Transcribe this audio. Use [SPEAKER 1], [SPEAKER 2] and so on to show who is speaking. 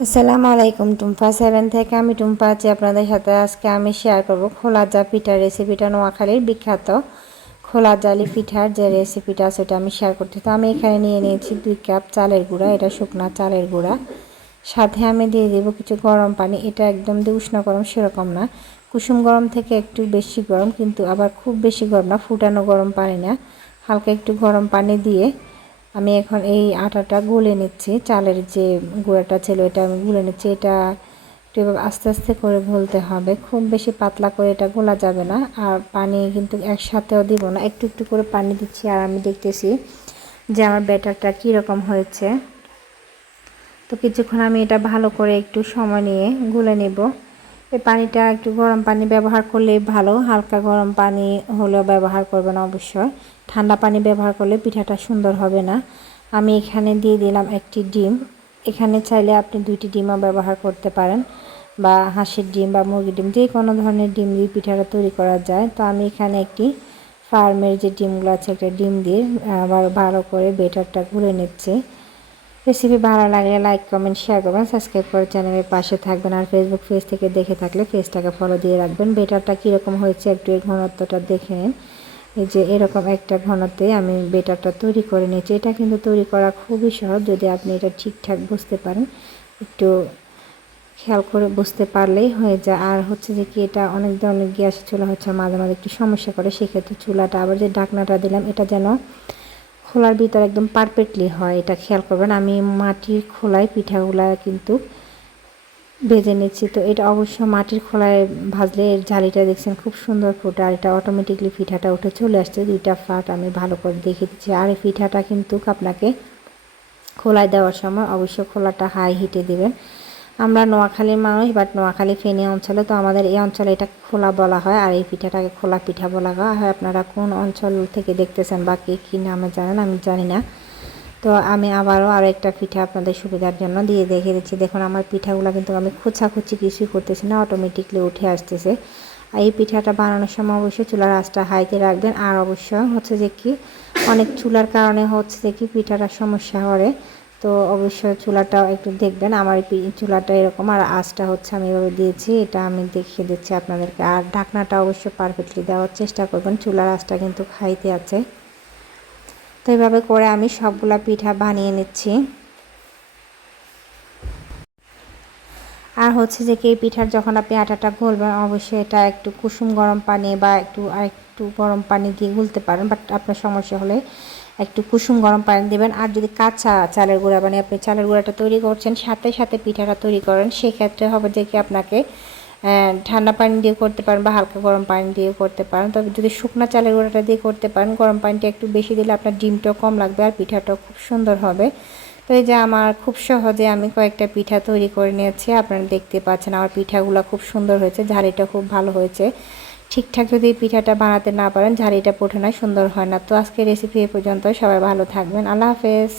[SPEAKER 1] আসসালামু আলাইকুম, টুম্পা সেভেন থেকে আমি টুম্পা আছি আপনাদের সাথে। আজকে আমি শেয়ার করব খোলা জা পিঠার রেসিপিটা নোয়াখালীর বিখ্যাত খোলা জালি পিঠার যে রেসিপিটা আছে ওটা আমি শেয়ার করতে। তো আমি এখানে নিয়ে নিয়েছি দুই কাপ চালের গুঁড়া, এটা শুকনা চালের গুঁড়া। সাথে আমি দিয়ে দেবো কিছু গরম পানি, এটা একদম দিয়ে উষ্ণ গরম সেরকম না। কুসুম গরম থেকে একটু বেশি গরম, কিন্তু আবার খুব বেশি গরম না, ফুটানো গরম পানি না। হালকা একটু গরম পানি দিয়ে আমি এখন এই আটাটা গুলে নিচ্ছি। চালের যে গুঁড়াটা ছিল এটা আমি গুলে নিচ্ছি। এটা একটু আস্তে আস্তে করে গুলতে হবে। খুব বেশি পাতলা করে এটা গোলা যাবে না। আর পানি কিন্তু একসাথেও দিব না। একটু একটু করে পানি দিচ্ছি। আর আমি দেখতেছি যে আমার ব্যাটারটা কীরকম হয়েছে। তো কিছুক্ষণ আমি এটা ভালো করে একটু সময় নিয়ে গুলে নেব। এই পানিটা একটু গরম পানি ব্যবহার করলে ভালো, হালকা গরম পানি হলেও ব্যবহার করবেন অবশ্যই। ঠান্ডা পানি ব্যবহার করলে পিঠাটা সুন্দর হবে না। আমি এখানে দিয়ে দিলাম একটি ডিম। এখানে চাইলে আপনি দুইটি ডিমও ব্যবহার করতে পারেন, বা হাঁসের ডিম বা মুরগির ডিম, যে কোনো ধরনের ডিম দিয়ে পিঠাটা তৈরি করা যায়। তো আমি এখানে একটি ফার্মের যে ডিমগুলো আছে, একটা ডিম দিয়ে আবার ভালো করে বেটারটা ঘুরে নিচ্ছি। রেসিপি ভালো লাগলে লাইক কমেন্ট শেয়ার করবেন সাবস্ক্রাইব করে চ্যানেলের পাশে থাকবেন আর ফেসবুক পেজ থেকে দেখে থাকলে পেজটাকে ফলো দিয়ে রাখবেন। বেটারটা কীরকম হয়েছে একটু এর ঘনত্বটা দেখে নিন। এই যে এরকম একটা ঘনতে আমি বেটারটা তৈরি করে নিয়েছি। এটা কিন্তু তৈরি করা খুবই সহজ। যদি আপনি এটা ঠিকঠাক বুঝতে পারেন, একটু খেয়াল করে বুঝতে পারলেই হয়ে যায়। আর হচ্ছে যে কি, এটা অনেক ধরনের গ্যাস চুলা হচ্ছে, মাঝে মাঝে একটু সমস্যা করে, সেক্ষেত্রে চুলাটা আবার যে ডাকনাটা দিলাম, এটা যেন খোলার ভিতর একদম পারফেক্টলি হয়, এটা খেয়াল করবেন। আমি মাটির খোলায় পিঠাগুলা কিন্তু ভেজে নিচ্ছি। তো এটা অবশ্য মাটির খোলায় ভাজলে এর ঝালিটা দেখছেন খুব সুন্দর ফোটা, আর এটা অটোমেটিকলি পিঠাটা উঠে চলে আসছে। দুইটা ফাট আমি ভালো করে দেখে দিচ্ছি। আর এই পিঠাটা কিন্তু আপনাকে খোলায় দেওয়ার সময় অবশ্য খোলাটা হাই হিটে দেবেন। আমরা নোয়াখালীর মানুষ বাট নোয়াখালী ফেনী অঞ্চলে তো আমাদের এই অঞ্চলে এটা খোলা বলা হয়, আর এই পিঠাটাকে খোলা পিঠা বলা হয়। আপনারা কোন অঞ্চল থেকে দেখতেছেন বা কে কী নামে জানেন আমি জানি না। তো আমি আবারও আরও একটা পিঠা আপনাদের সুবিধার জন্য দিয়ে দেখে দিচ্ছি। দেখুন, আমার পিঠাগুলো কিন্তু আমি খুচাখুচি কিছুই করতেছি না অটোমেটিকলি উঠে আসতেছে। আর এই পিঠাটা বানানোর সময় অবশ্যই চুলার আঁচটা হাইতে রাখবেন। আর অবশ্য হচ্ছে যে কি, অনেক চুলার কারণে হচ্ছে যে কি পিঠাটার সমস্যা করে তো অবশ্যই চুলাটাও একটু দেখবেন। আমার চুলাটা এরকম আর আঁচটা হচ্ছে আমি এভাবে দিয়েছি, এটা আমি দেখিয়ে দিচ্ছি আপনাদেরকে। আর ঢাকনাটা অবশ্যই পারফেক্টলি দেওয়ার চেষ্টা করবেন, চুলার আঁচটা কিন্তু খাইতে আছে। তো এইভাবে করে আমি সবগুলা পিঠা বানিয়ে নিচ্ছি। আর হচ্ছে যে কি পিঠার যখন আপনি আটাটা গলবেন, অবশ্যই এটা একটু কুসুম গরম পানি বা একটু আর একটু গরম পানি দিয়ে গুলতে পারেন, বাট আপনার সমস্যা হলে একটু কুসুম গরম পানি দেবেন। আর যদি কাঁচা চালের গুঁড়া মানে আপনি চালের গুঁড়াটা তৈরি করছেন, সাথে সাথে পিঠাটা তৈরি করেন, সেক্ষেত্রে হবে যে কি আপনাকে ঠান্ডা পানি দিয়ে করতে পারেন বা হালকা গরম পানি দিয়ে করতে পারেন। তবে যদি শুকনা চালের গুঁড়াটা দিয়ে করতে পারেন, গরম পানিটা একটু বেশি দিলে আপনার ডিমটাও কম লাগবে আর পিঠাটাও খুব সুন্দর হবে। তো এই যে আমার খুব সহজে আমি কয়েকটা পিঠা তৈরি করে নিয়েছি, আপনারা দেখতে পাচ্ছেন আমার পিঠাগুলো খুব সুন্দর হয়েছে, ঝাড়িটা খুব ভালো হয়েছে। ঠিকঠাক যদি পিঠাটা বানাতে না পারেন, ঝাড়িটা পোঠে না সুন্দর হয় না। তো আজকে রেসিপি এ পর্যন্ত সবাই ভালো থাকবেন। আল্লাহ হাফেজ।